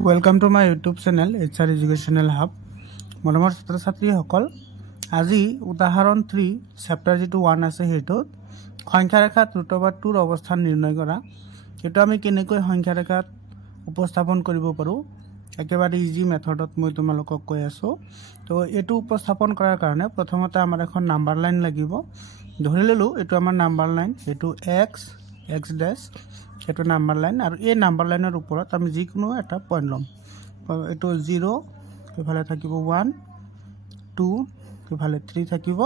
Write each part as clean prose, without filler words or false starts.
welcome to my YouTube channel HR educational hub मरমৰ ছাত্ৰ ছাত্ৰীসকল আজি উদাহৰণ 3 চেপ্টাৰ যেটো 1 আছে হেতু সংখ্যা ৰেখাত √2 অৱস্থান নিৰ্ণয় কৰা এটো আমি কেনেকৈ সংখ্যা ৰেখাত উপস্থাপন কৰিব পাৰো একেবাৰে ইজি মেথডত মই তোমালোকক কৈ আছো তো এটো উপস্থাপন কৰাৰ কাৰণে প্ৰথমতে আমাৰ এখন নাম্বাৰ লাইন লাগিব ধৰি ললো এটো আমাৰ নাম্বাৰ লাইন এটো x ড্যাশ এটো নাম্বাৰ লাইন আৰু এই নাম্বাৰ লাইনৰ ওপৰত আমি যিকোনো এটা পইণ্ট লম এটো 0 ইফালে থাকিব 1 2 ইফালে 3 থাকিব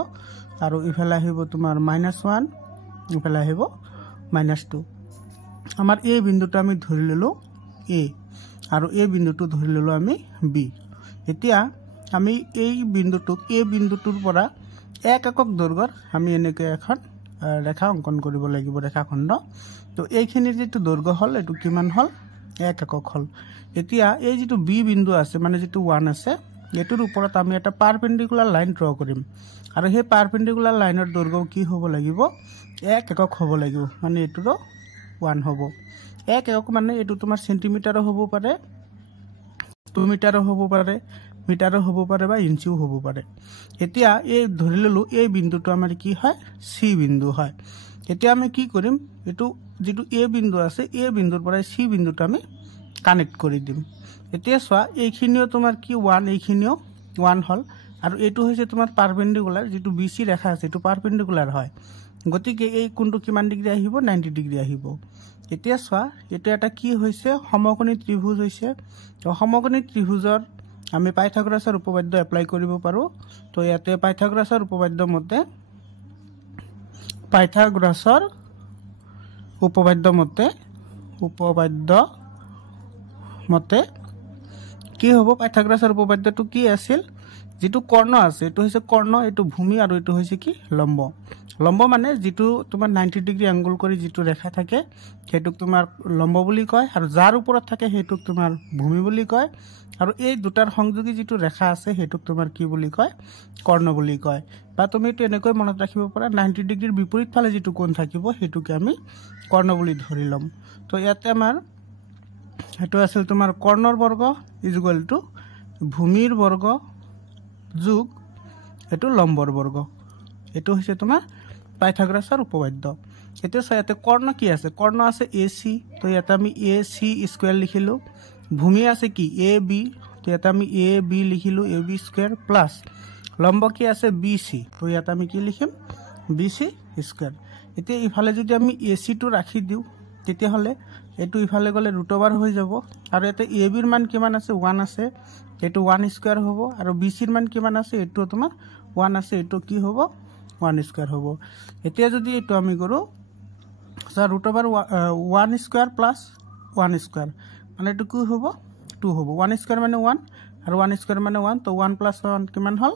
আৰু ইফালে আহিব তোমাৰ -1 ইফালে আহিব -2 আমাৰ এই বিন্দুটো আমি ধৰি ললো a আৰু এই বিন্দুটো ধৰি ললো আমি b এতিয়া আমি এই বিন্দুটোক a বিন্দুটোৰ পৰা এক একক দৈৰ্ঘ্যৰ আমি এনেকৈ এখন ৰেখা অঙ্কন কৰিব লাগিব ৰেখাখণ্ড তো এইখিনিৰ যেটো দৈৰ্ঘ্য হল এটো কিমান হল এক একক হল এতিয়া এই যেটো b বিন্দু আছে মানে যেটো 1 আছে এটোৰ ওপৰত আমি এটা পাৰপেন্ডিকুলাৰ লাইন ড্ৰ কৰিম আৰু সেই পাৰপেন্ডিকুলাৰ লাইনৰ দৈৰ্ঘ্য কি হ'ব লাগিব এক একক হ'ব লাগিব মানে এটোৰ 1 হ'ব এক একক মানে এটো তোমাৰ সেন্টিমিটাৰ হ'ব পাৰে 2 মিটাৰ হ'ব পাৰে মিটাৰ হ'ব পাৰে বা ইঞ্চিও হ'ব পাৰে এতিয়া এই ধৰি ললো এই বিন্দুটো আমাৰ কি হয় c বিন্দু হয় এতিয়া আমি কি কৰিম এটো যেটো a বিন্দু আছে a বিন্দুৰ পৰা c বিন্দুটো আমি কানেক্ট কৰি দিম এতিয়া সোৱা এইখিনিও তোমাৰ কি 1 এইখিনিও 1 হল আৰু এটো হৈছে তোমাৰ পাৰপেন্ডিকুলাৰ যেটো BC ৰেখা আছে এটো পাৰপেন্ডিকুলাৰ হয় গতিকে এই কোণটো কিমান ডিগ্ৰী আহিব 90 ডিগ্ৰী আহিব এতিয়া সোৱা এটো এটা কি হৈছে সমকোণী ত্ৰিভুজ হৈছে তো সমকোণী ত্ৰিভুজৰ আমি পাইথাগোৰাছৰ উপপাদ্য এপ্লাই কৰিব পাৰো তো ইয়াতে পাইথাগোৰাছৰ উপপাদ্য মতে কি হ'ব পাইথাগোৰাছৰ উপপাদ্যটো কি আছিল যেটো কৰ্ণ আছে এটো হৈছে কৰ্ণ এটো ভূমি আৰু এটো হৈছে কি লম্ব লম্ব মানে যেটো তোমাৰ 90 ডিগ্ৰী এংগল কৰি যেটো ৰেখা থাকে হেতুক তোমাৰ লম্ব বুলি কয় আৰু যাৰ ওপৰত থাকে হেতুক তোমাৰ ভূমি বুলি কয় আৰু এই দুটাৰ সংযোগী যেটো ৰেখা আছে হেতুক তোমাৰ কি বুলি কয় কৰ্ণ বুলি কয় বা তুমি এটো এনেকৈ মনত ৰাখিব পাৰা 90 ডিগ্ৰীৰ বিপৰীত ফালে যেটো কোণ থাকিব হেতুকে আমি কৰ্ণ বুলি ধৰি লম তো ইয়াতে আমাৰ এটো আছিল তোমাৰ কৰ্ণৰ বৰ্গ = ভূমিৰ বৰ্গ যোগ এটো লম্বৰ বৰ্গ এটো হৈছে তোমাৰ পাইথাগোৰাছৰ উপপাদ্য এটো ইয়াতে কৰ্ণ কি আছে কৰ্ণ আছে AC তো ইয়াতে আমি AC স্কয়াৰ লিখিলো ভূমি আছে কি AB তো ইয়াতে আমি AB লিখিলো AB স্কয়াৰ প্লাস লম্ব কি আছে BC তো ইয়াতে আমি কি লিখিম BC স্কয়াৰ এতিয়া ইফালে যদি আমি AC টো ৰাখি দিও তেতিয়া হলে এটো ইফালে গলে √ওভাৰ হৈ যাব আৰু এতে AB ৰ মান কিমান আছে 1 আছে এটো 1 স্কয়াৰ হ'ব আৰু BC ৰ মান কিমান আছে এটো তোমাৰ 1 আছে এটো কি হ'ব 1 স্কয়াৰ হ'ব এতিয়া যদি এটো আমি কৰো √ওভাৰ 1 স্কয়াৰ প্লাস 1 স্কয়াৰ মানে এটো কি হ'ব 2 হ'ব 1 স্কয়াৰ মানে 1 আৰু 1 স্কয়াৰ মানে 1 তো 1 + 1 কিমান হল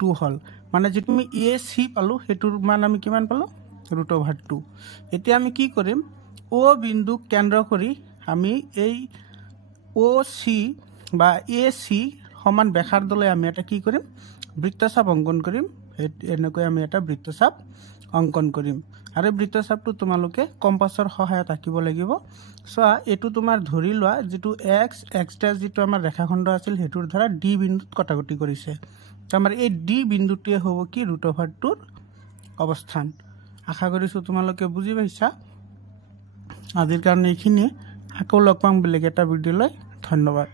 2 হল মানে যেটো আমি AC পালো হেতুৰ মান আমি কিমান পালো √2 এতিয়া আমি কি কৰিম O বিন্দু কেন্দ্ৰ কৰি আমি এই OC বা AC সমান ব্যাসাৰ্ধলৈ আমি এটা কি কৰিম বৃত্তচাপ অঙ্কন কৰিম এনেকৈ আমি এটা বৃত্তচাপ অঙ্কন কৰিম আৰু বৃত্তচাপটো তোমালোকে কম্পাসৰ সহায়ত আঁকিব লাগিব সো এটো তোমাৰ ধৰি লোৱা যেটো x ড্যাশ যেটো আমাৰ ৰেখাখণ্ড আছিল হেতুৰ ধৰা D বিন্দুত কটাকটি কৰিছে আমাৰ এই D বিন্দুটোৱে হ'ব কি √2 অৱস্থান আশা কৰিছো তোমালোকে বুজি পাইছা আজিৰ কাৰণে এইখিনি আকৌ লগ পাম বেলেগ এটা ভিডিঅ'লৈ ধন্যবাদ